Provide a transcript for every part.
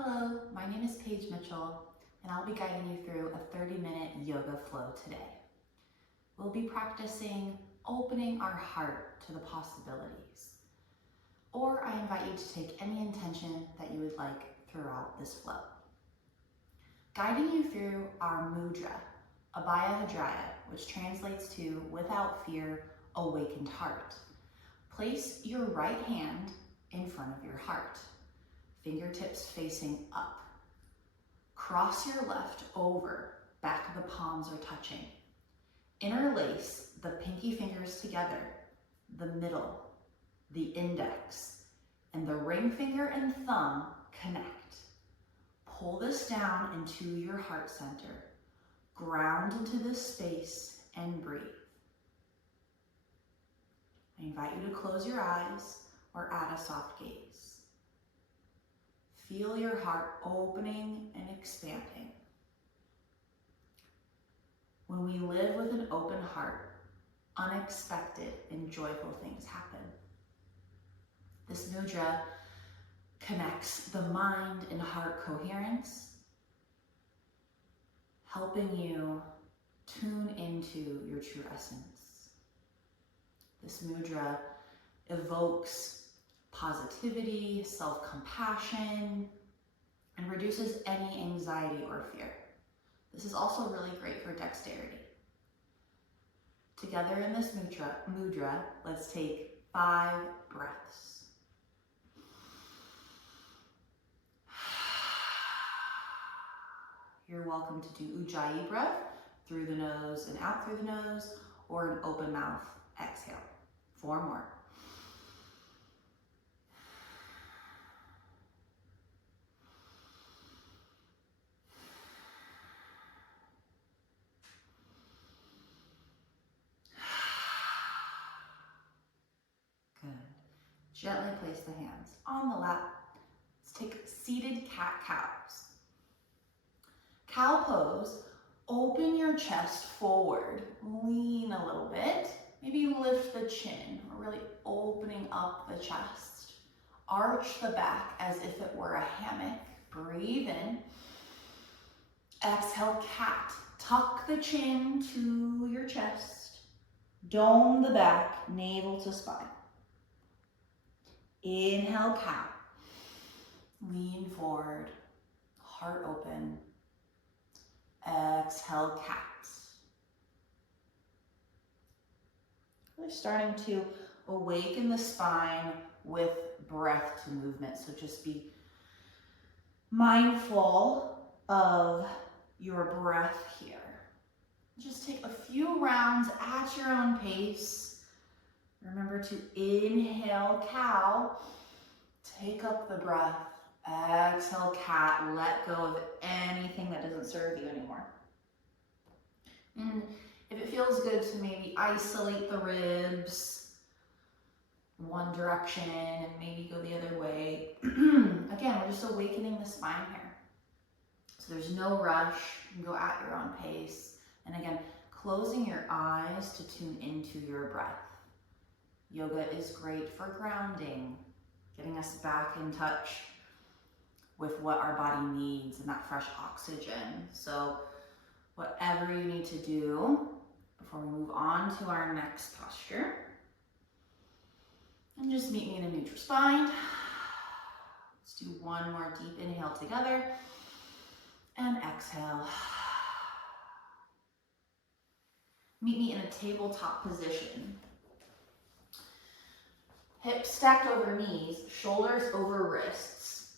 Hello, my name is Paige Mitchell, and I'll be guiding you through a 30-minute yoga flow today. We'll be practicing opening our heart to the possibilities, or I invite you to take any intention that you would like throughout this flow. Guiding you through our mudra, Abhaya Hijraya, which translates to without fear, awakened heart. Place your right hand in front of your heart. Fingertips facing up. Cross your left over, back of the palms are touching. Interlace the pinky fingers together, the middle, the index, and the ring finger and thumb connect. Pull this down into your heart center. Ground into this space and breathe. I invite you to close your eyes or add a soft gaze. Feel your heart opening and expanding. When we live with an open heart, unexpected and joyful things happen. This mudra connects the mind and heart coherence, helping you tune into your true essence. This mudra evokes positivity, self-compassion, and reduces any anxiety or fear. This is also really great for dexterity. Together in this mudra, let's take 5 breaths. You're welcome to do Ujjayi breath through the nose and out through the nose, or an open mouth exhale. 4 more. Good. Gently place the hands on the lap. Let's take seated cat-cows. Cow pose, open your chest forward, lean a little bit, maybe lift the chin. We're really opening up the chest. Arch the back as if it were a hammock. Breathe in. Exhale, cat. Tuck the chin to your chest. Dome the back, navel to spine. Inhale, cow. Lean forward, heart open. Exhale, cat. We're starting to awaken the spine with breath to movement. So just be mindful of your breath here. Just take a few rounds at your own pace. Remember to inhale, cow. Take up the breath. Exhale, cat. Let go of anything that doesn't serve you anymore. And if it feels good to maybe isolate the ribs one direction and maybe go the other way. Again, we're just awakening the spine here. So there's no rush. You can go at your own pace. And again, closing your eyes to tune into your breath. Yoga is great for grounding, getting us back in touch with what our body needs and that fresh oxygen. So whatever you need to do before we move on to our next posture. And just meet me in a neutral spine. Let's do one more deep inhale together. And exhale. Meet me in a tabletop position. Hips stacked over knees, shoulders over wrists.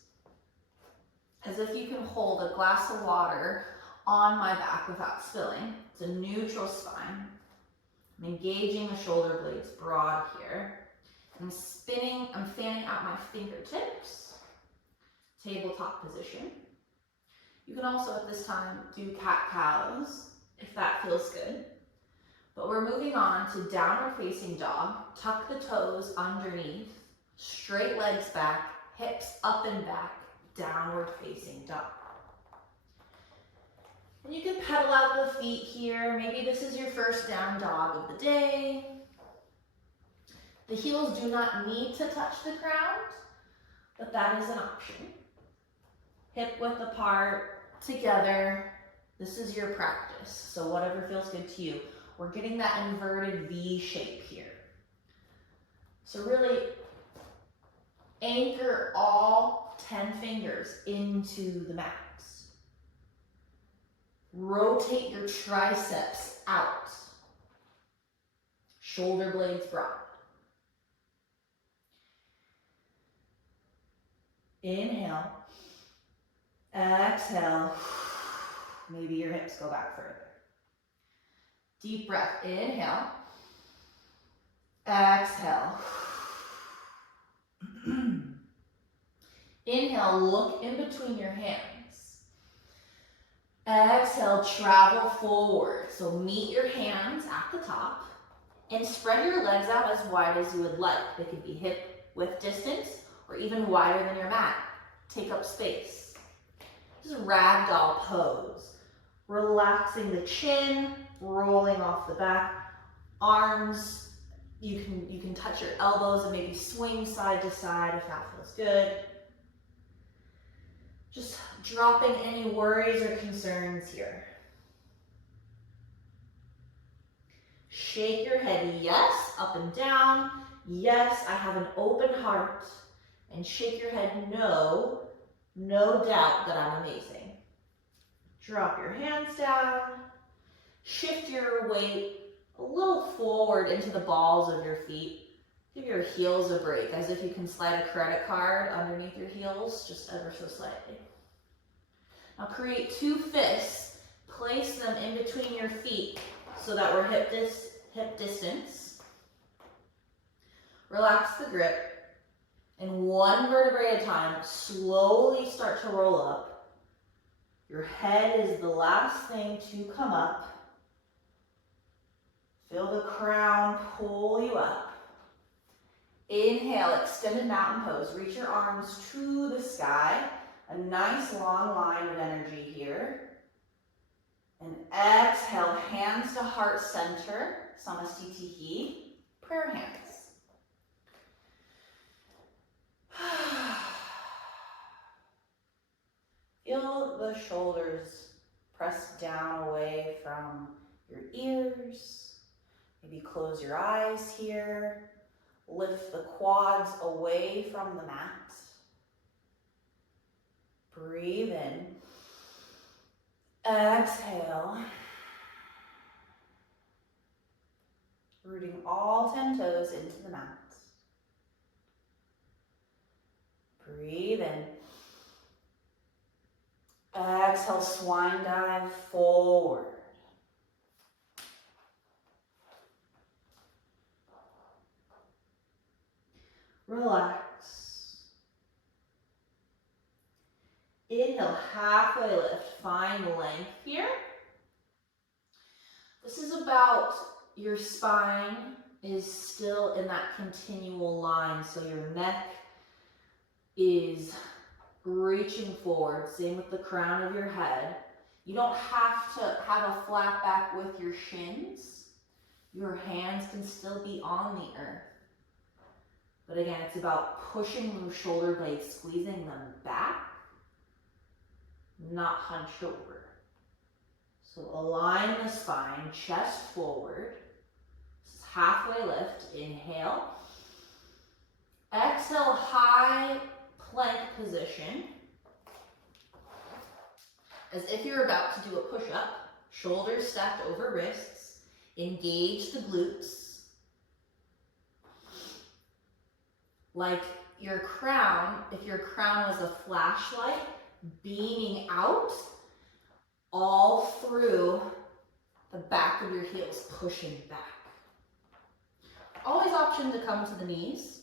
As if you can hold a glass of water on my back without spilling. It's a neutral spine. I'm engaging the shoulder blades broad here. I'm spinning, I'm fanning out my fingertips. Tabletop position. You can also at this time do cat-cows if that feels good. But we're moving on to downward facing dog. Tuck the toes underneath, straight legs back, hips up and back, downward facing dog. And you can pedal out the feet here. Maybe this is your first down dog of the day. The heels do not need to touch the ground, but that is an option. hip width apart, together. This is your practice, so whatever feels good to you. We're getting that inverted V shape here. So really anchor all 10 fingers into the mats. Rotate your triceps out. Shoulder blades broad. Inhale. Exhale. Maybe your hips go back further. Deep breath. Inhale. Exhale. Inhale, look in between your hands. Exhale, travel forward. So meet your hands at the top and spread your legs out as wide as you would like. They could be hip width distance or even wider than your mat. Take up space. This is ragdoll pose. Relaxing the chin, rolling off the back. Arms, you can touch your elbows and maybe swing side to side if that feels good. Just dropping any worries or concerns here. Shake your head, yes, up and down. Yes, I have an open heart. And shake your head, no, no doubt that I'm amazing. Drop your hands down. Shift your weight a little forward into the balls of your feet. Give your heels a break, as if you can slide a credit card underneath your heels, just ever so slightly. Now create two fists. Place them in between your feet so that we're hip distance. Relax the grip. And one vertebrae at a time, slowly start to roll up. Your head is the last thing to come up. Feel the crown pull you up. Inhale, extended mountain pose. Reach your arms to the sky. A nice long line of energy here. And exhale, hands to heart center. Samastitihi, prayer hands. Feel the shoulders press down away from your ears. Maybe close your eyes here. Lift the quads away from the mat. Breathe in. Exhale. Rooting all 10 toes into the mat. Breathe in. Exhale, swine dive forward. Relax. Inhale, halfway lift. Find length here. This is about your spine is still in that continual line, so your neck is reaching forward. Same with the crown of your head. You don't have to have a flat back with your shins. Your hands can still be on the earth. But again, it's about pushing those shoulder blades, squeezing them back, not hunched over. So align the spine, chest forward. This is halfway lift. Inhale. Exhale, high plank position. As if you're about to do a push-up. Shoulders stacked over wrists. Engage the glutes. Like your crown, if your crown was a flashlight, beaming out all through the back of your heels, pushing back. Always option to come to the knees.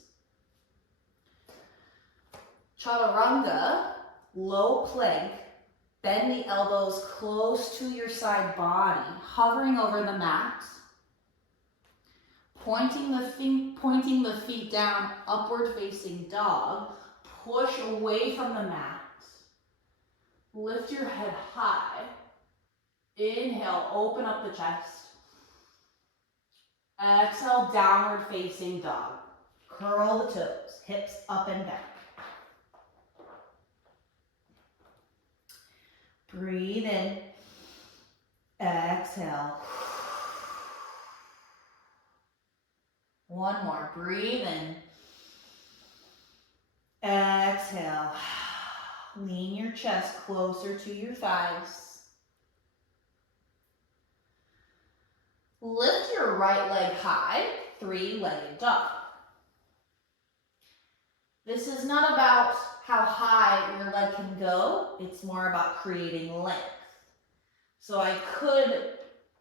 Chaturanga, low plank. Bend the elbows close to your side body, hovering over the mat. Pointing the feet down, upward facing dog. Push away from the mat. Lift your head high. Inhale, open up the chest. Exhale, downward facing dog. Curl the toes, hips up and back. Breathe in. Exhale. One more. Breathe in. Exhale. Lean your chest closer to your thighs. Lift your right leg high, three-legged dog. This is not about how high your leg can go, it's more about creating length. So I could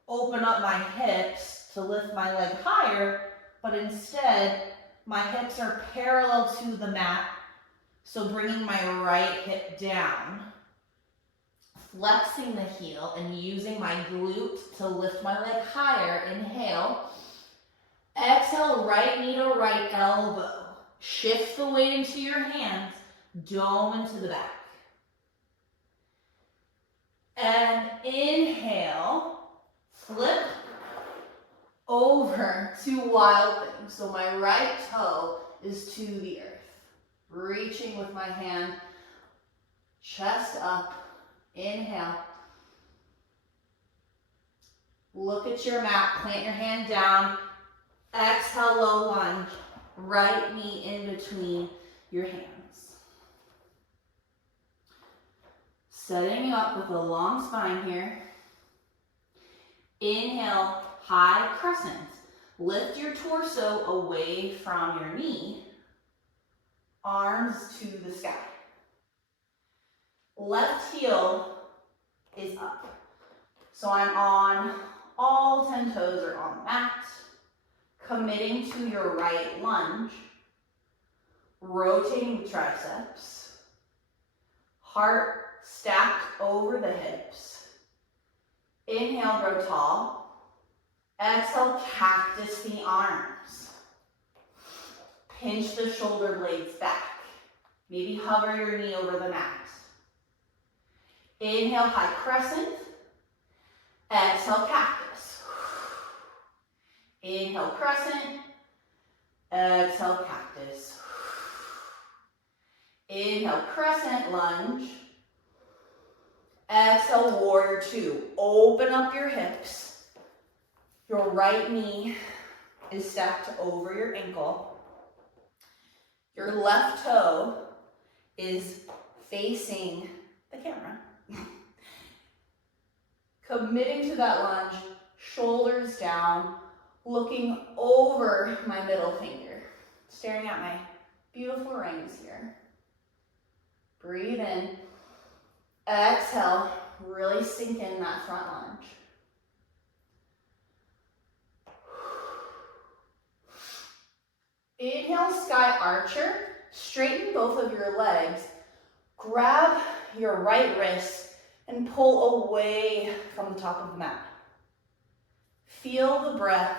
open up my hips to lift my leg higher, but instead my hips are parallel to the mat, so bringing my right hip down, flexing the heel and using my glute to lift my leg higher. Inhale. Exhale, right knee to right elbow. Shift the weight into your hands, dome into the back. And inhale, flip over to wild thing. So my right toe is to the earth. Reaching with my hand, chest up. Inhale. Look at your mat, plant your hand down. Exhale, low lunge. Right knee in between your hands. Setting you up with a long spine here. Inhale, high crescent. Lift your torso away from your knee. Arms to the sky. Left heel is up. So I'm on all 10 toes are on the mat. Committing to your right lunge. Rotating the triceps. Heart stacked over the hips. Inhale, grow tall. Exhale, cactus the arms. Pinch the shoulder blades back. Maybe hover your knee over the mat. Inhale, high crescent. Exhale, cactus. Inhale, crescent. Exhale, cactus. Inhale, crescent lunge. Exhale, warrior two. Open up your hips. Your right knee is stacked over your ankle. Your left toe is facing the camera. Committing to that lunge, shoulders down, looking over my middle finger, staring at my beautiful rings here. Breathe in. Exhale, really sink in that front lunge. Inhale, sky archer. Straighten both of your legs. Grab your right wrist and pull away from the top of the mat. Feel the breath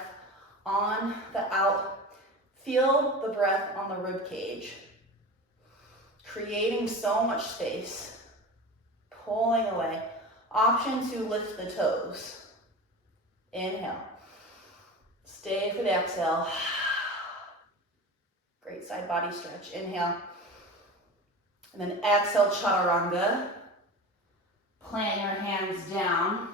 on the out. Feel the breath on the rib cage. Creating so much space. Pulling away. Option to lift the toes. Inhale. Stay for the exhale. Great side body stretch. Inhale. And then exhale, chaturanga. Plant your hands down.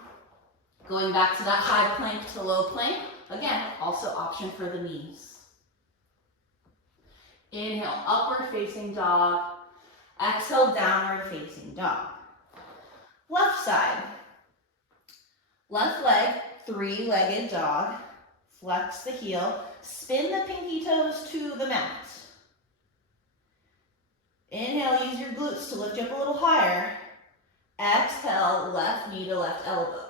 Going back to that high plank to low plank. Again, also option for the knees. Inhale, upward facing dog. Exhale, downward facing dog. Left side. Left leg, three-legged dog. Flex the heel. Spin the pinky toes to the mat. Inhale, use your glutes to lift you up a little higher. Exhale, left knee to left elbow.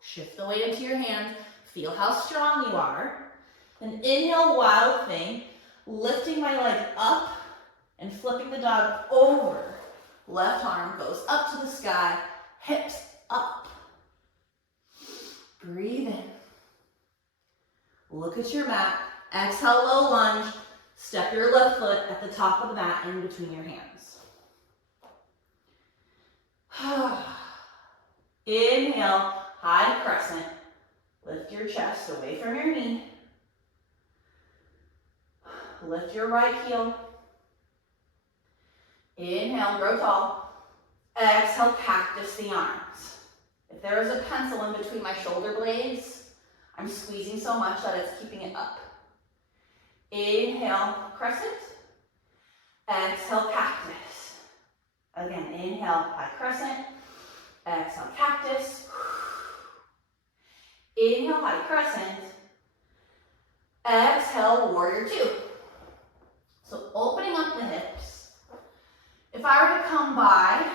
Shift the weight into your hands. Feel how strong you are. Then inhale, wild thing. Lifting my leg up and flipping the dog over. Left arm goes up to the sky. Hips up. Breathe in. Look at your mat. Exhale, low lunge. Step your left foot at the top of the mat in between your hands. Inhale, high crescent. Lift your chest away from your knee. Lift your right heel. Inhale, grow tall. Exhale, cactus the arms. If there is a pencil in between my shoulder blades, I'm squeezing so much that it's keeping it up. Inhale, crescent. Exhale, cactus. Again, inhale, high crescent. Exhale, cactus. Inhale, high crescent. Exhale, warrior two. So opening up the hips. If I were to come by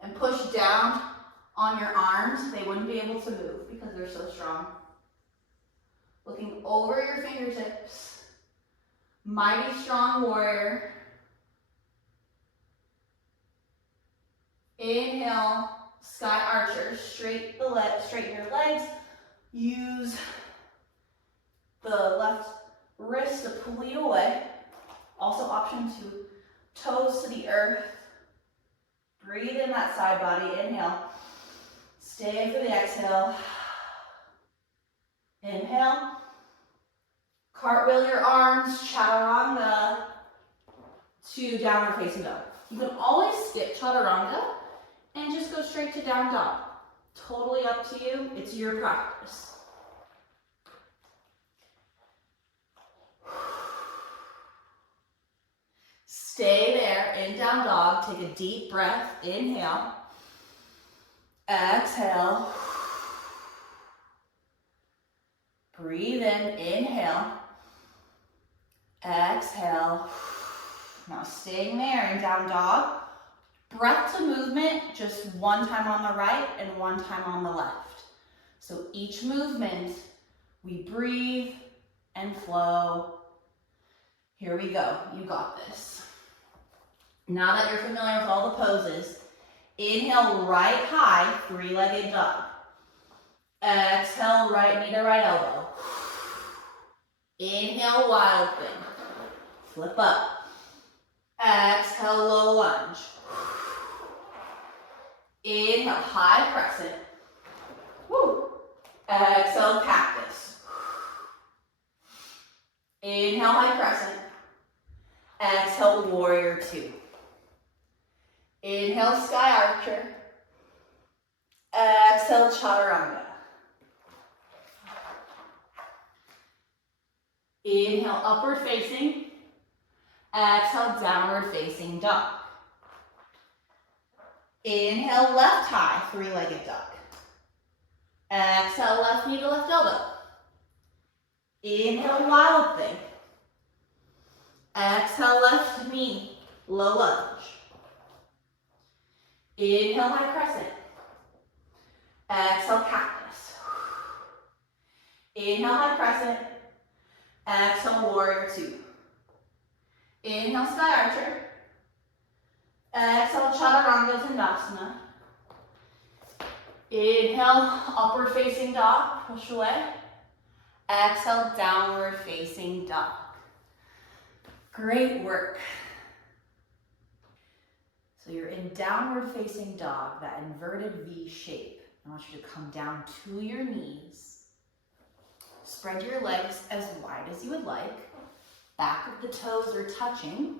and push down on your arms, they wouldn't be able to move because they're so strong. Looking over your fingertips. Mighty strong warrior. Inhale, sky archer. Straighten your legs. Use the left wrist to pull you away. Also option to toes to the earth. Breathe in that side body. Inhale. Stay for the exhale. Inhale. Cartwheel your arms, chaturanga to downward facing dog. You can always skip chaturanga and just go straight to down dog. Totally up to you. It's your practice. Stay there in down dog. Take a deep breath. Inhale. Exhale. Breathe in. Inhale. Exhale. Now staying there in down dog. Breath to movement, just one time on the right and one time on the left. So each movement, we breathe and flow. Here we go. You got this. Now that you're familiar with all the poses, inhale right high, three-legged dog. Exhale, right knee to right elbow. Inhale, wild thing. Flip up. Exhale, low lunge. Inhale, high crescent. Woo. Exhale, cactus. Inhale, high crescent. Exhale, warrior two. Inhale, sky archer. Exhale, chaturanga. Inhale, upward facing. Exhale, downward facing dog. Inhale, left high, three-legged dog. Exhale, left knee to left elbow. Inhale, wild thing. Exhale, left knee, low lunge. Inhale, high crescent. Exhale, cactus. Inhale, high crescent. Exhale, warrior two. Inhale, sky archer. Exhale, chaturanga tandasana. Inhale, upward facing dog, push away. Exhale, downward facing dog. Great work. So you're in downward facing dog, that inverted V shape. I want you to come down to your knees. Spread your legs as wide as you would like. Back of the toes are touching.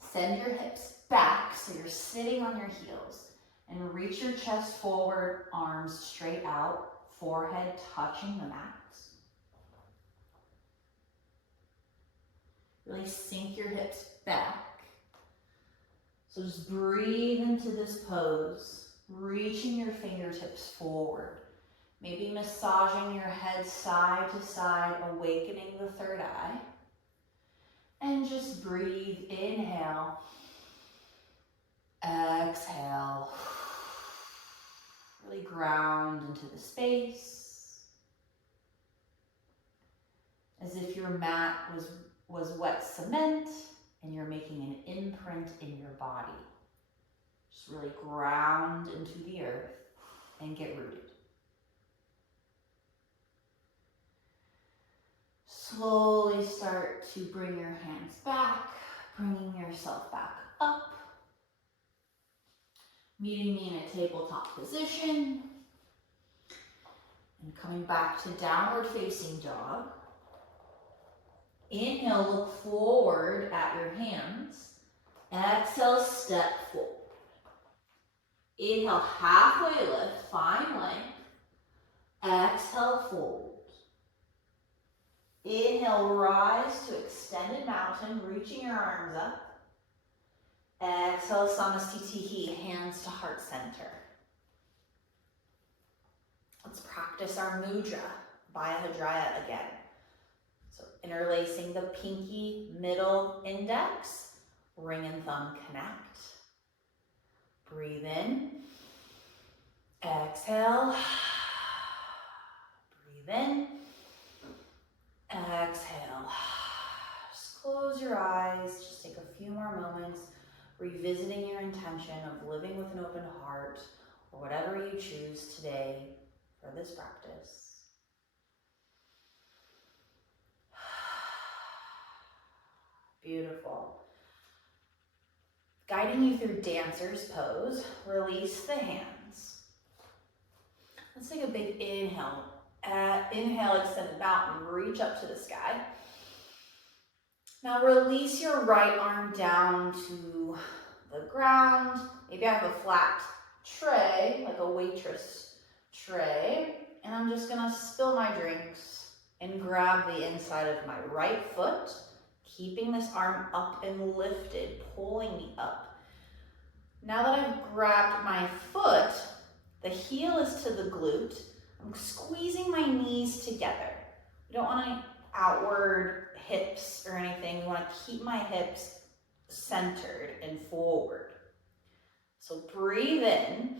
Send your hips back so you're sitting on your heels. And reach your chest forward, arms straight out, forehead touching the mat. Really sink your hips back. So just breathe into this pose, reaching your fingertips forward. Maybe massaging your head side to side, awakening the third eye. And just breathe, inhale, exhale. Really ground into the space. As if your mat was wet cement and you're making an imprint in your body. Just really ground into the earth and get rooted. Slowly start to bring your hands back, bringing yourself back up. Meeting me in a tabletop position. And coming back to downward facing dog. Inhale, look forward at your hands. Exhale, step forward. Inhale, halfway lift, find length. Exhale, fold. Inhale, rise to extended mountain, reaching your arms up. Exhale, Samastitihi, hands to heart center. Let's practice our mudra, Bhayahadraya again. So interlacing the pinky, middle, index, ring and thumb connect. Breathe in. Exhale. Breathe in. Exhale. Just close your eyes. Just take a few more moments, revisiting your intention of living with an open heart, or whatever you choose today for this practice. Beautiful. Guiding you through dancer's pose, release the hands. Let's take a big inhale. Inhale, extended mountain, reach up to the sky. Now release your right arm down to the ground. Maybe I have a flat tray, like a waitress tray, and I'm just gonna spill my drinks and grab the inside of my right foot, keeping this arm up and lifted, pulling me up. Now that I've grabbed my foot, the heel is to the glute. I'm squeezing my knees together. We don't want any outward hips or anything. We want to keep my hips centered and forward. So breathe in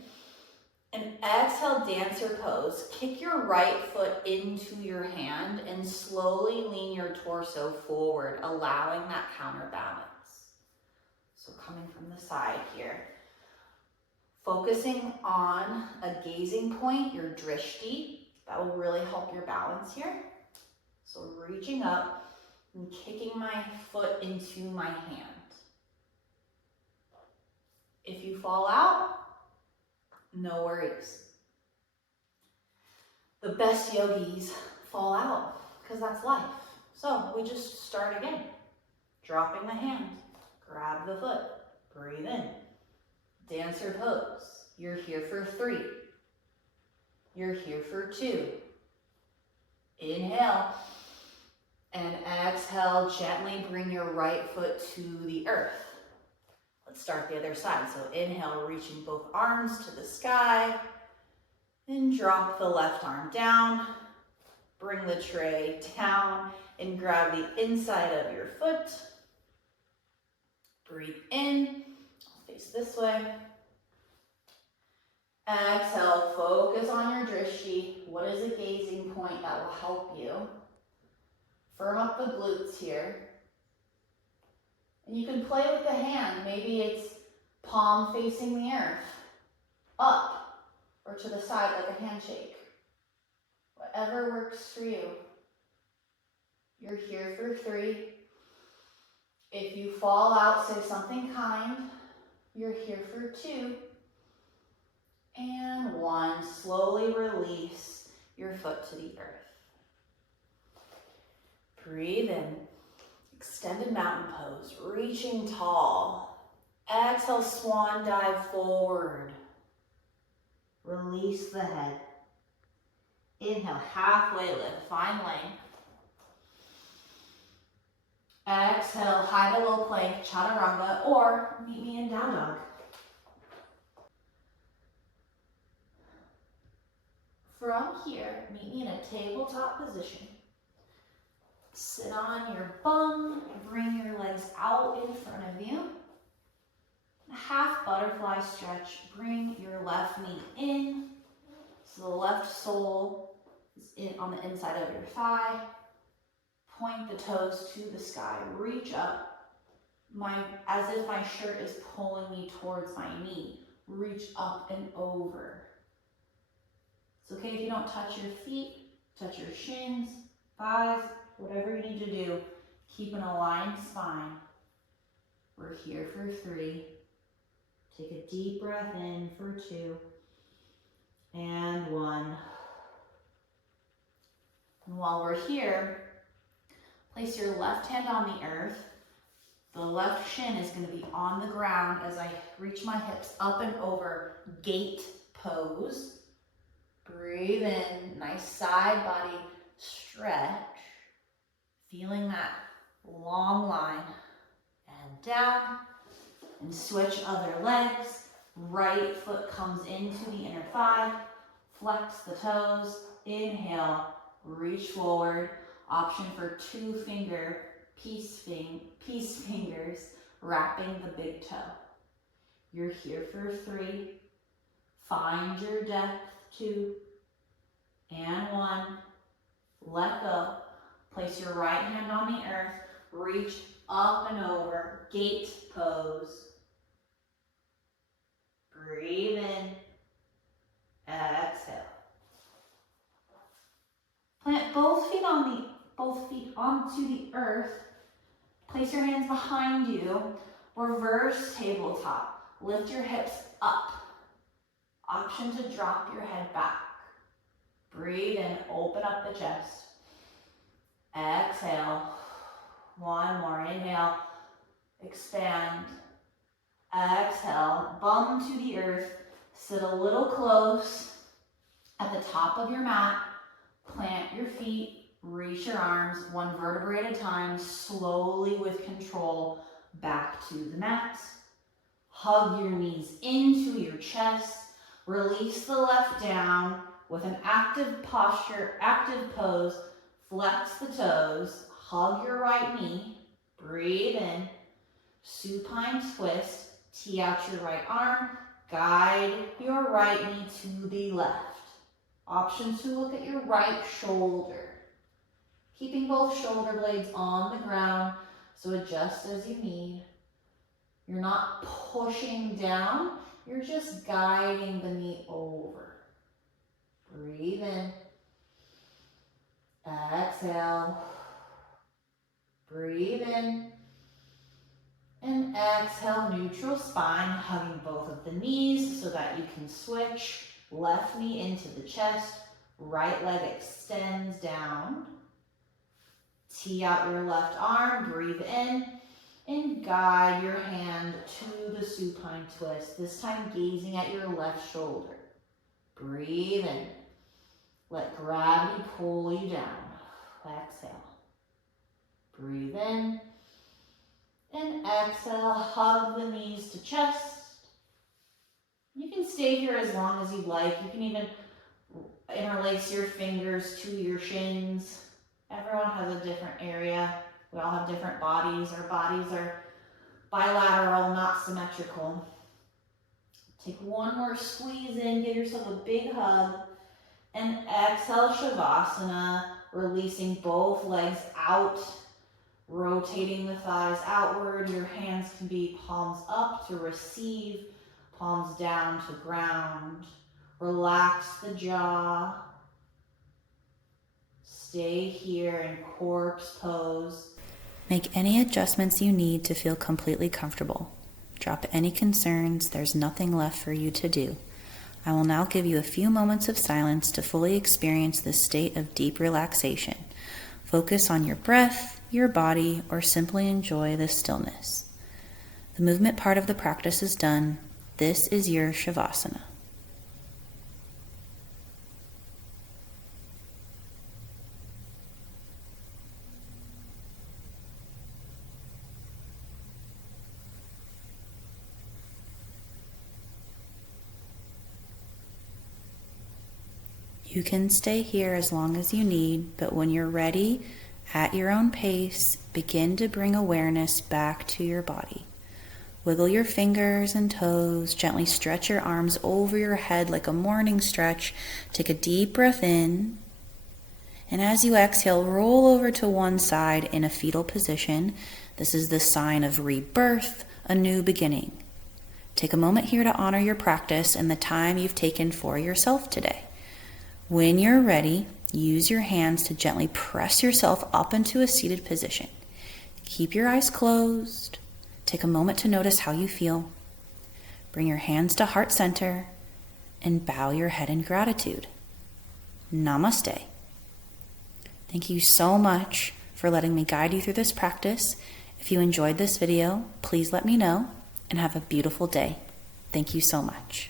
and exhale, dancer pose. Kick your right foot into your hand and slowly lean your torso forward, allowing that counterbalance. So coming from the side here. Focusing on a gazing point, your drishti. That will really help your balance here. So reaching up and kicking my foot into my hand. If you fall out, no worries. The best yogis fall out because that's life. So we just start again. Dropping the hand, grab the foot, breathe in. Dancer pose. You're here for 3. You're here for 2. Inhale. And exhale, gently bring your right foot to the earth. Let's start the other side. So inhale, reaching both arms to the sky. And drop the left arm down. Bring the tray down and grab the inside of your foot. Breathe in. Face this way. Exhale, focus on your drishti. What is a gazing point that will help you? Firm up the glutes here. And you can play with the hand. Maybe it's palm facing the earth, up, or to the side like a handshake. Whatever works for you. You're here for 3. If you fall out, say something kind. You're here for 2. And 1. Slowly release your foot to the earth. Breathe in. Extended mountain pose. Reaching tall. Exhale, swan dive forward. Release the head. Inhale, halfway lift. Find length. Exhale, high to low plank, chaturanga, or meet me in down dog. From here, meet me in a tabletop position. Sit on your bum, bring your legs out in front of you. Half butterfly stretch, bring your left knee in. So the left sole is in on the inside of your thigh. Point the toes to the sky, reach up, as if my shirt is pulling me towards my knee. Reach up and over. It's okay if you don't touch your feet, touch your shins, thighs, whatever you need to do. Keep an aligned spine. We're here for 3. Take a deep breath in for 2. And 1. And while we're here, place your left hand on the earth The left shin is going to be on the ground as I reach my hips up and over, gate pose. Breathe in, nice side body stretch. Feeling that long line. And down, and switch other legs. Right foot comes into the inner thigh. Flex the toes. Inhale, reach forward. Option for 2-finger peace fingers wrapping the big toe. You're here for 3. Find your depth. 2 and 1. Let go. Place your right hand on the earth. Reach up and over. Gate pose. Breathe in. Exhale. Plant both feet onto the earth. Place your hands behind you. Reverse tabletop. Lift your hips up. Option to drop your head back. Breathe in. Open up the chest. Exhale. 1 more. Inhale. Expand. Exhale. Bum to the earth. Sit a little close at the top of your mat. Plant your feet. Reach your arms 1 vertebrae at a time. Slowly with control back to the mat. Hug your knees into your chest. Release the left down with an active posture, active pose. Flex the toes. Hug your right knee. Breathe in. Supine twist. Tee out your right arm. Guide your right knee to the left. Option to look at your right shoulder. Keeping both shoulder blades on the ground, so adjust as you need. You're not pushing down, you're just guiding the knee over. Breathe in. Exhale. Breathe in. And exhale, neutral spine, hugging both of the knees so that you can switch. Left knee into the chest, right leg extends down. Tee out your left arm, breathe in, and guide your hand to the supine twist, this time gazing at your left shoulder. Breathe in. Let gravity pull you down. Exhale. Breathe in. And exhale, hug the knees to chest. You can stay here as long as you like. You can even interlace your fingers to your shins. Everyone has a different area. We all have different bodies. Our bodies are bilateral, not symmetrical. Take 1 more squeeze in, give yourself a big hug, and exhale, Shavasana, releasing both legs out. Rotating the thighs outward. Your hands can be palms up to receive, palms down to ground. Relax the jaw. Stay here in corpse pose. Make any adjustments you need to feel completely comfortable. Drop any concerns. There's nothing left for you to do. I will now give you a few moments of silence to fully experience this state of deep relaxation. Focus on your breath, your body, or simply enjoy the stillness. The movement part of the practice is done. This is your Shavasana. You can stay here as long as you need, but when you're ready, at your own pace, begin to bring awareness back to your body. Wiggle your fingers and toes, gently stretch your arms over your head like a morning stretch. Take a deep breath in, and as you exhale, roll over to one side in a fetal position. This is the sign of rebirth, a new beginning. Take a moment here to honor your practice and the time you've taken for yourself today. When you're ready, use your hands to gently press yourself up into a seated position. Keep your eyes closed. Take a moment to notice how you feel. Bring your hands to heart center and bow your head in gratitude. Namaste. Thank you so much for letting me guide you through this practice. If If you enjoyed this video, please let me know and have a beautiful day. Thank you so much.